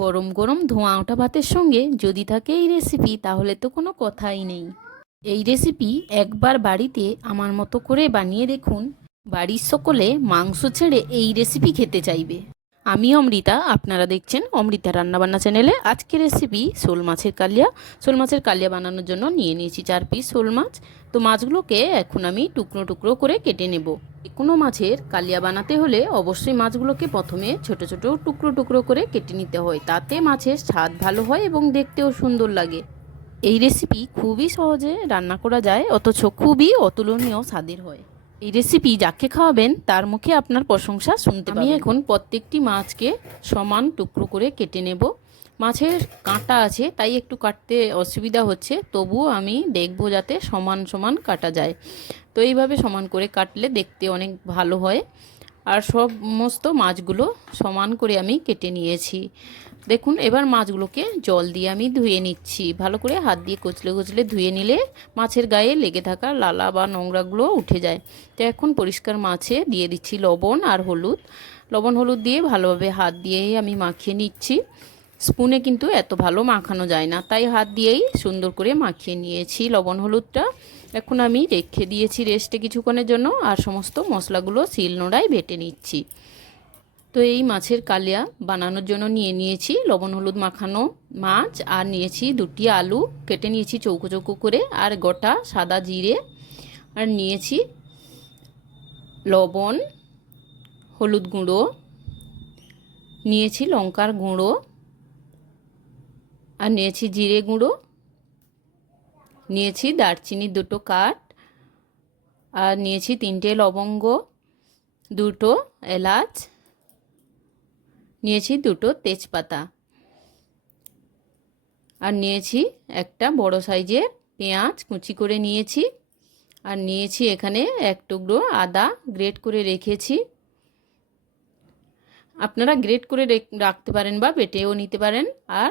গরম গরম ধোঁয়া ওঠা ভাতের সঙ্গে যদি থাকে এই রেসিপি, তাহলে তো কোনো কথাই নেই। এই রেসিপি একবার বাড়িতে আমার মতো করে বানিয়ে দেখুন, বাড়ির সকলে মাংস ছেড়ে এই রেসিপি খেতে চাইবে। আমি অমৃতা, আপনারা দেখছেন অমৃতা রান্নাবান্না চ্যানেলে। আজকের রেসিপি শোল মাছের কালিয়া। শোল মাছের কালিয়া বানানোর জন্য নিয়ে নিয়েছি 4 পিস শোল মাছ। তো মাছগুলোকে এখন আমি টুকরো টুকরো করে কেটে নেব। কোনো মাছের কালিয়া বানাতে হলে অবশ্যই মাছগুলোকে প্রথমে ছোট ছোট টুকরো টুকরো করে কেটে নিতে হয়, তাতে মাছের স্বাদ ভালো হয় এবং দেখতেও সুন্দর লাগে। এই রেসিপি খুবই সহজে রান্না করা যায়, অথচ খুবই অতুলনীয় স্বাদের হয়। এই রেসিপি যাকে খাওয়াবেন তার মুখে আপনার প্রশংসা শুনতে পাবেন। আমি এখন প্রত্যেকটি মাছকে সমান টুকরো করে কেটে নেব। মাছের কাঁটা আছে, তাই একটু কাটতে অসুবিধা হচ্ছে, তবুও আমি দেখব যাতে সমান সমান কাটা যায়। তো এইভাবে সমান করে কাটলে দেখতে অনেক ভালো হয়। আর সমস্ত মাছগুলো সমান করে আমি কেটে নিয়েছি। দেখুন, এবার মাছগুলোকে জল দিয়ে আমি ধুয়ে নিচ্ছি। ভালো করে হাত দিয়ে কচলে কচলে ধুয়ে নিলে মাছের গায়ে লেগে থাকা লালা বা নোংরাগুলো উঠে যায়। তো এখন পরিষ্কার মাছে দিয়ে দিচ্ছি লবণ আর হলুদ। লবণ হলুদ দিয়ে ভালোভাবে হাত দিয়েই আমি মাখিয়ে নিচ্ছি। স্পুনে কিন্তু এত ভালো মাখানো যায় না, তাই হাত দিয়েই সুন্দর করে মাখিয়ে নিয়েছি লবণ হলুদটা। এখন আমি রেখে দিয়েছি রেস্টে কিছুক্ষণের জন্য, আর সমস্ত মশলাগুলো শিলনোড়ায় বেটে নিচ্ছি। তো এই মাছের কালিয়া বানানোর জন্য নিয়ে নিয়েছি লবণ হলুদ মাখানো মাছ, আর নিয়েছি 2টি আলু কেটে নিয়েছি চৌকো চৌকো করে, আর গোটা সাদা জিরে, আর নিয়েছি লবণ, হলুদ গুঁড়ো, নিয়েছি লঙ্কার গুঁড়ো, আর নিয়েছি জিরে গুঁড়ো, নিয়েছি দারচিনি 2টো কাঠ, আর নিয়েছি 3টে লবঙ্গ, 2টো এলাচ, নিয়েছি 2টো তেজপাতা, আর নিয়েছি একটা বড় সাইজের পেঁয়াজ কুচি করে নিয়েছি, আর নিয়েছি এখানে 1 টুকরো আদা গ্রেট করে রেখেছি। আপনারা গ্রেট করে রাখতে পারেন বা বেটেও নিতে পারেন। আর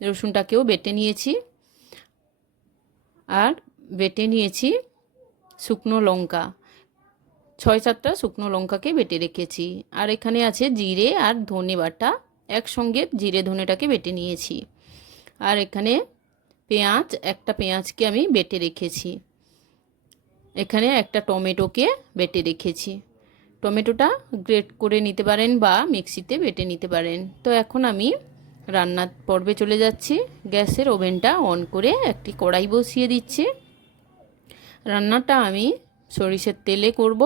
রসুনটাকেও বেটে নিয়েছি, আর বেটে নিয়েছি শুকনো লঙ্কা, 6-7টা শুকনো লঙ্কাকে বেটে রেখেছি। আর এখানে আছে জিরে আর ধনে বাটা, একসঙ্গে জিরে ধনেটাকে বেটে নিয়েছি। আর এখানে একটা পেঁয়াজকে আমি বেটে রেখেছি। এখানে একটা টমেটোকে বেটে রেখেছি। টমেটোটা গ্রেট করে নিতে পারেন বা মিক্সিতে বেটে নিতে পারেন। তো এখন আমি রান্নার পর্বে চলে যাচ্ছি। গ্যাসের ওভেনটা অন করে একটি কড়াই বসিয়ে দিচ্ছি। রান্নাটা আমি সরিষার তেলে করব।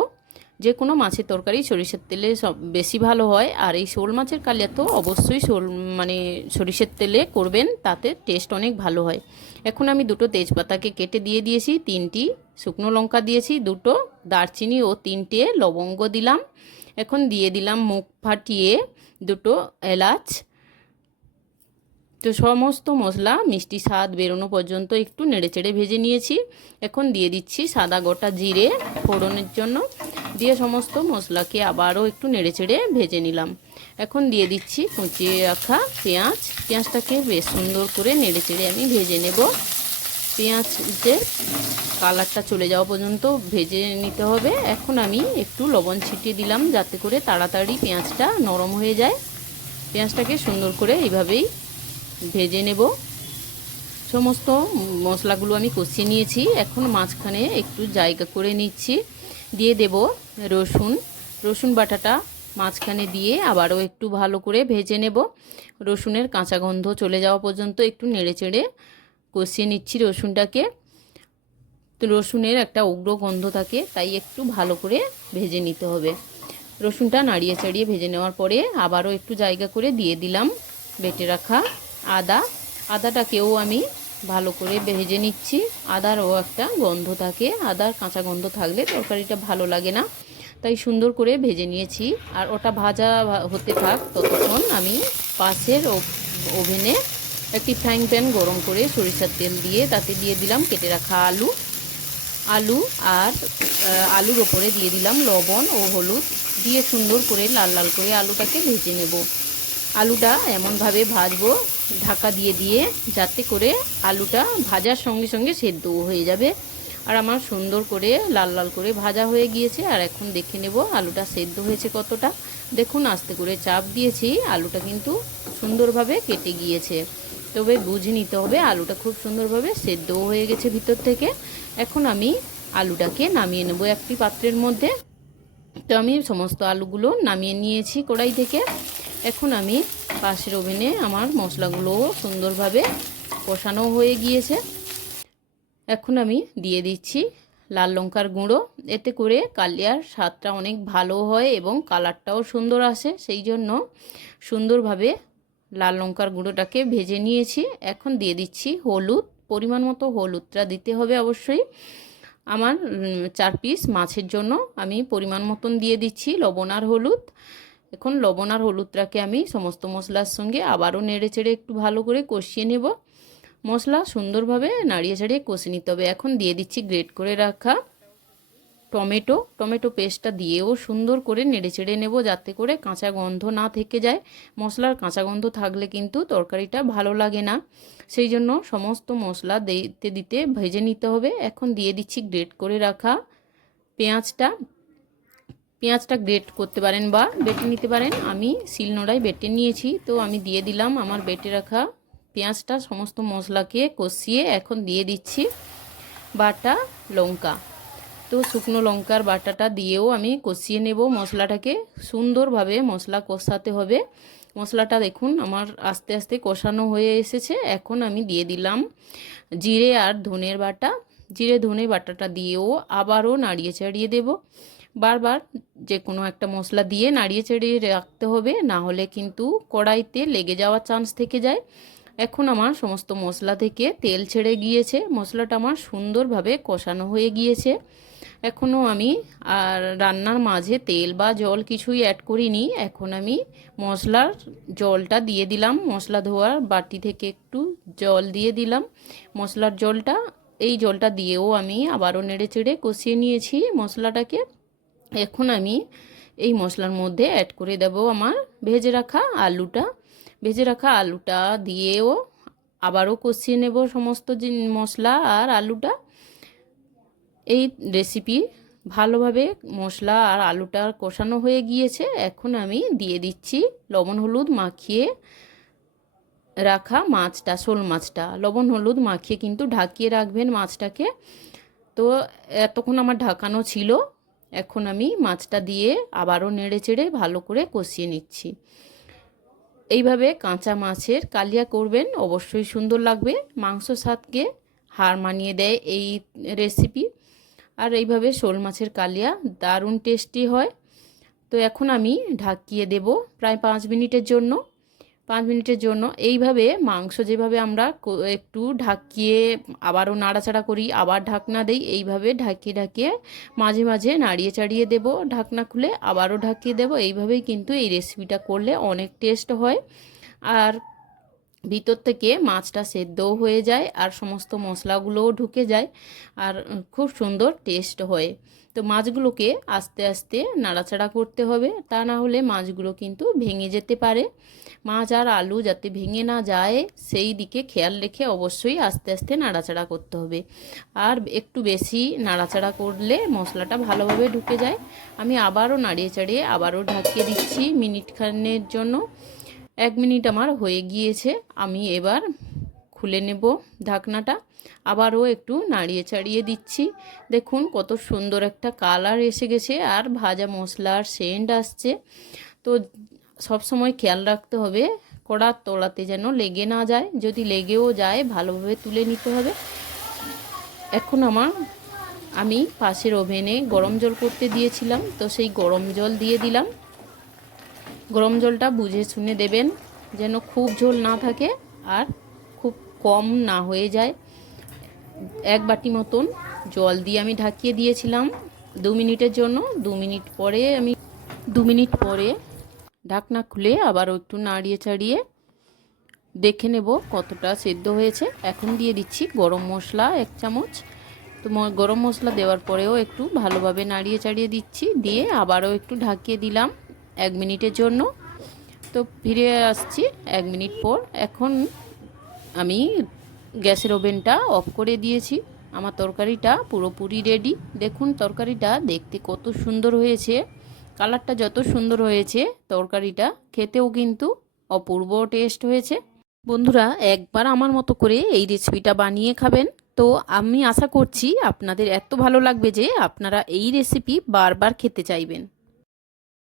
যে কোনো মাছের তরকারি সরিষার তেলে বেশি ভালো হয়, আর এই শোল মাছের কালিয়া তো অবশ্যই সরিষার তেলে করবেন, তাতে টেস্ট অনেক ভালো হয়। এখন আমি 2টো তেজপাতাকে কেটে দিয়ে দিয়েছি, 3টি শুকনো লঙ্কা দিয়েছি, 2টো দারচিনি ও 3টে লবঙ্গ দিলাম। এখন দিয়ে দিলাম মুখ ফাটিয়ে 2টো এলাচ। তো সমস্ত মশলা মিষ্টি স্বাদ বেরোনো পর্যন্ত একটু নেড়েচেড়ে ভেজে নিয়েছি। এখন দিয়ে দিচ্ছি সাদা গোটা জিরে ফোড়নের জন্য, দিয়ে সমস্ত মশলাকে আবারও একটু নেড়েচেড়ে ভেজে নিলাম। এখন দিয়ে দিচ্ছি কুচিয়ে রাখা পেঁয়াজটাকে বেশ সুন্দর করে নেড়েচেড়ে আমি ভেজে নেব। পেঁয়াজের কালারটা চলে যাওয়া পর্যন্ত ভেজে নিতে হবে। এখন আমি একটু লবণ ছিটিয়ে দিলাম, যাতে করে তাড়াতাড়ি পেঁয়াজটা নরম হয়ে যায়। পেঁয়াজটাকে সুন্দর করে এইভাবেই ভেজে নেব। সমস্ত মশলাগুলো আমি কষিয়ে নিয়েছি। এখন মাঝখানে একটু জায়গা করে নিচ্ছি, দিয়ে দেব রসুন বাটাটা মাঝখানে দিয়ে আবারও একটু ভালো করে ভেজে নেব। রসুনের কাঁচা গন্ধ চলে যাওয়া পর্যন্ত একটু নেড়েচেড়ে কষিয়ে নিচ্ছি রসুনটাকে। তো রসুনের একটা উগ্র গন্ধ থাকে, তাই একটু ভালো করে ভেজে নিতে হবে। রসুনটা নাড়িয়ে চাড়িয়ে ভেজে নেওয়ার পরে আবারও একটু জায়গা করে দিয়ে দিলাম বেটে রাখা আদাটাকেও আমি ভালো করে ভেজে নিচ্ছি। আদারও একটা গন্ধ থাকে, আদার কাঁচা গন্ধ থাকলে তরকারিটা ভালো লাগে না, তাই সুন্দর করে ভেজে নিয়েছি। আর ওটা ভাজা হতে থাক, ততক্ষণ আমি পাশের ওভেনে একটি ফ্রাইং প্যান গরম করে সরিষার তেল দিয়ে তাতে দিয়ে দিলাম কেটে রাখা আলু, আর আলুর ওপরে দিয়ে দিলাম লবণ ও হলুদ, দিয়ে সুন্দর করে লাল লাল করে আলুটাকে ভেজে নেব। আলুটা এমনভাবে ভাজবো ঢাকা দিয়ে দিয়ে, যাতে করে আলুটা ভাজার সঙ্গে সঙ্গে সেদ্ধ হয়ে যাবে। আর আমার সুন্দর করে লাল লাল করে ভাজা হয়ে গিয়েছে। আর এখন দেখে নেব আলুটা সেদ্ধ হয়েছে কতটা। দেখুন আস্তে করে চাপ দিয়েছি, আলুটা কিন্তু সুন্দরভাবে কেটে গিয়েছে। তবে বুঝে নিতে হবে আলুটা খুব সুন্দরভাবে সেদ্ধও হয়ে গেছে ভিতর থেকে। এখন আমি আলুটাকে নামিয়ে নেব একটি পাত্রের মধ্যে। তো আমি সমস্ত আলুগুলো নামিয়ে নিয়েছি কড়াই থেকে। এখন আমি পাশের ওভেনে আমার মশলাগুলোও সুন্দরভাবে কষানো হয়ে গিয়েছে। এখন আমি দিয়ে দিচ্ছি লাল লঙ্কার গুঁড়ো। এতে করে কালিয়ার স্বাদটা অনেক ভালো হয় এবং কালারটাও সুন্দর আসে, সেই জন্য সুন্দরভাবে লাল লঙ্কার গুঁড়োটাকে ভেজে নিয়েছি। এখন দিয়ে দিচ্ছি হলুদ, পরিমাণ মতো হলুদটা দিতে হবে অবশ্যই। আমার 4 পিস মাছের জন্য আমি পরিমাণ মতন দিয়ে দিচ্ছি লবণ আর হলুদ। এখন লবণ আর হলুদটাকে আমি সমস্ত মশলার সঙ্গে আবারও নেড়ে চেড়ে একটু ভালো করে কষিয়ে নেব। মশলা সুন্দরভাবে নাড়িয়ে চাড়িয়ে কষে নিতে হবে। এখন দিয়ে দিচ্ছি গ্রেট করে রাখা টমেটো পেস্টটা দিয়েও সুন্দর করে নেড়ে চেড়ে নেব, যাতে করে কাঁচা গন্ধ না থেকে যায়। মশলার কাঁচা গন্ধ থাকলে কিন্তু তরকারিটা ভালো লাগে না, সেই জন্য সমস্ত মশলা দিতে দিতে ভেজে নিতে হবে। এখন দিয়ে দিচ্ছি গ্রেট করে রাখা পেঁয়াজটা গ্রেট করতে পারেন বা বেটে নিতে পারেন। আমি শিলনোড়ায় বেটে নিয়েছি, তো আমি দিয়ে দিলাম আমার বেটে রাখা পেঁয়াজটা। সমস্ত মশলাকে কষিয়ে এখন দিয়ে দিচ্ছি বাটা লঙ্কা। তো শুকনো লঙ্কার বাটাটা দিয়েও আমি কষিয়ে নেব মশলাটাকে। সুন্দরভাবে মশলা কষাতে হবে। মশলাটা দেখুন আমার আস্তে আস্তে কষানো হয়ে এসেছে। এখন আমি দিয়ে দিলাম জিরে আর ধনের বাটা। জিরে ধনে বাটাটা দিয়েও আবারও নাড়িয়ে চাড়িয়ে দেব। বারবার যে কোনো একটা মশলা দিয়ে নাড়িয়ে চাড়িয়ে রাখতে হবে, না হলে কিন্তু কড়াইতে লেগে যাওয়ার চান্স থেকে যায়। এখন আমার সমস্ত মশলা থেকে তেল ছেড়ে গিয়েছে, মশলাটা আমার সুন্দরভাবে কষানো হয়ে গিয়েছে। এখনও আমি আর রান্নার মাঝে তেল বা জল কিছুই অ্যাড করিনি। এখন আমি মশলার জলটা দিয়ে দিলাম, মশলা ধোয়ার বাটি থেকে একটু জল দিয়ে দিলাম মশলার জলটা। এই জলটা দিয়েও আমি আবারও নেড়ে চেড়ে কষিয়ে নিয়েছি মশলাটাকে। এখন আমি এই মশলার মধ্যে অ্যাড করে দেব আমার ভেজে রাখা আলুটা দিয়েও আবারও কষিয়ে নেব সমস্ত মশলা আর আলুটা। এই রেসিপি ভালোভাবে মশলা আর আলুটা কষানো হয়ে গিয়েছে। এখন আমি দিয়ে দিচ্ছি লবণ হলুদ মাখিয়ে রাখা মাছটা, শোল মাছটা। লবণ হলুদ মাখিয়ে কিন্তু ঢাকিয়ে রাখবেন মাছটাকে। তো এতক্ষণ আমার ঢাকানো ছিল। এখন আমি মাছটা দিয়ে আবারও নেড়ে চেড়ে ভালো করে কষিয়ে নিচ্ছি। এইভাবে কাঁচা মাছের কালিয়া করবেন, অবশ্যই সুন্দর লাগবে। মাংস স্বাদকে হার মানিয়ে দেয় এই রেসিপি। আর এইভাবে শোল মাছের কালিয়া দারুণ টেস্টি হয়। তো এখন আমি ঢাকিয়ে দেব প্রায় 5 মিনিটের জন্য। 5 মিনিটের জন্য এইভাবে মাংস যেভাবে আমরা একটু ঢাকিয়ে আবারও নাড়াচাড়া করি, আবার ঢাকনা দেই, এইভাবে ঢাকিয়ে ঢাকিয়ে মাঝে মাঝে নাড়িয়ে চাড়িয়ে দেব, ঢাকনা খুলে আবারও ঢাকিয়ে দেব। এইভাবেই কিন্তু এই রেসিপিটা করলে অনেক টেস্ট হয়। আর ভিতর থেকে মাছটা সেদ্ধও হয়ে যায় আর সমস্ত মশলাগুলোও ঢুকে যায় আর খুব সুন্দর টেস্ট হয়। তো মাছগুলোকে আস্তে আস্তে নাড়াচাড়া করতে হবে, তা না হলে মাছগুলো কিন্তু ভেঙে যেতে পারে। মাছ আর আলু যাতে ভেঙে না যায় সেই দিকে খেয়াল রেখে অবশ্যই আস্তে আস্তে নাড়াচাড়া করতে হবে। আর একটু বেশি নাড়াচাড়া করলে মশলাটা ভালোভাবে ঢুকে যায়। আমি আবারও নাড়িয়ে চাড়িয়ে আবারও ঢাকিয়ে দিচ্ছি মিনিটখানের জন্য। 1 মিনিট আমার হয়ে গিয়েছে। আমি এবার খুলে নেব ঢাকনাটা, আবারও একটু নাড়িয়ে চাড়িয়ে দিচ্ছি। দেখুন কত সুন্দর একটা কালার এসে গেছে আর ভাজা মশলার সেন্ট আসছে। তো সব সময় খেয়াল রাখতে হবে কড়ার তলাতে যেন লেগে না যায়, যদি লেগেও যায় ভালোভাবে তুলে নিতে হবে। এখন আমি পাশের ওভেনে গরম জল করতে দিয়েছিলাম, তো সেই গরম জল দিয়ে দিলাম। গরম জলটা বুঝে শুনে দেবেন, যেন খুব ঝোল না থাকে আর খুব কম না হয়ে যায়। 1 বাটি মতন জল দিয়ে আমি ঢাকিয়ে দিয়েছিলাম 2 মিনিটের জন্য। 2 মিনিট পরে ঢাকনা খুলে আবারও একটু নাড়িয়ে চাড়িয়ে দেখে নেব কতটা সেদ্ধ হয়েছে। এখন দিয়ে দিচ্ছি গরম মশলা 1 চামচ। তো গরম মশলা দেওয়ার পরেও একটু ভালোভাবে নাড়িয়ে চাড়িয়ে দিচ্ছি, দিয়ে আবারও একটু ঢাকিয়ে দিলাম 1 মিনিটের জন্য। তো ফিরে আসছি 1 মিনিট পর। এখন আমি গ্যাসের ওভেনটা অফ করে দিয়েছি আমার তরকারিটা পুরোপুরি রেডি। দেখুন তরকারিটা দেখতে কত সুন্দর হয়েছে, কালারটা যত সুন্দর হয়েছে তরকারিটা খেতেও কিন্তু অপূর্ব টেস্ট হয়েছে। বন্ধুরা একবার আমার মতো করে এই রেসিপিটা বানিয়ে খাবেন, তো আমি আশা করছি আপনাদের এত ভালো লাগবে যে আপনারা এই রেসিপি বারবার খেতে চাইবেন।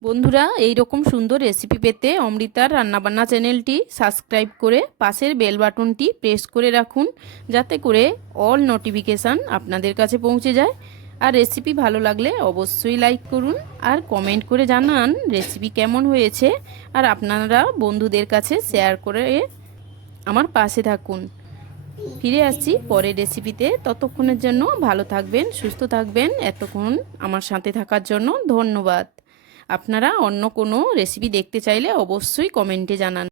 বন্ধুরা এই রকম সুন্দর রেসিপি পেতে অমৃতার রান্নাবান্না চ্যানেলটি সাবস্ক্রাইব করে পাশের বেল বাটনটি প্রেস করে রাখুন, যাতে করে অল নোটিফিকেশান আপনাদের কাছে পৌঁছে যায়। আর রেসিপি ভালো লাগলে অবশ্যই লাইক করুন আর কমেন্ট করে জানান রেসিপি কেমন হয়েছে। আর আপনারা বন্ধুদের কাছে শেয়ার করে আমার পাশে থাকুন। ফিরে আসছি পরের রেসিপিতে, ততক্ষণের জন্য ভালো থাকবেন, সুস্থ থাকবেন। এতক্ষণ আমার সাথে থাকার জন্য ধন্যবাদ। আপনারা অন্য কোনো রেসিপি দেখতে চাইলে অবশ্যই কমেন্টে জানান।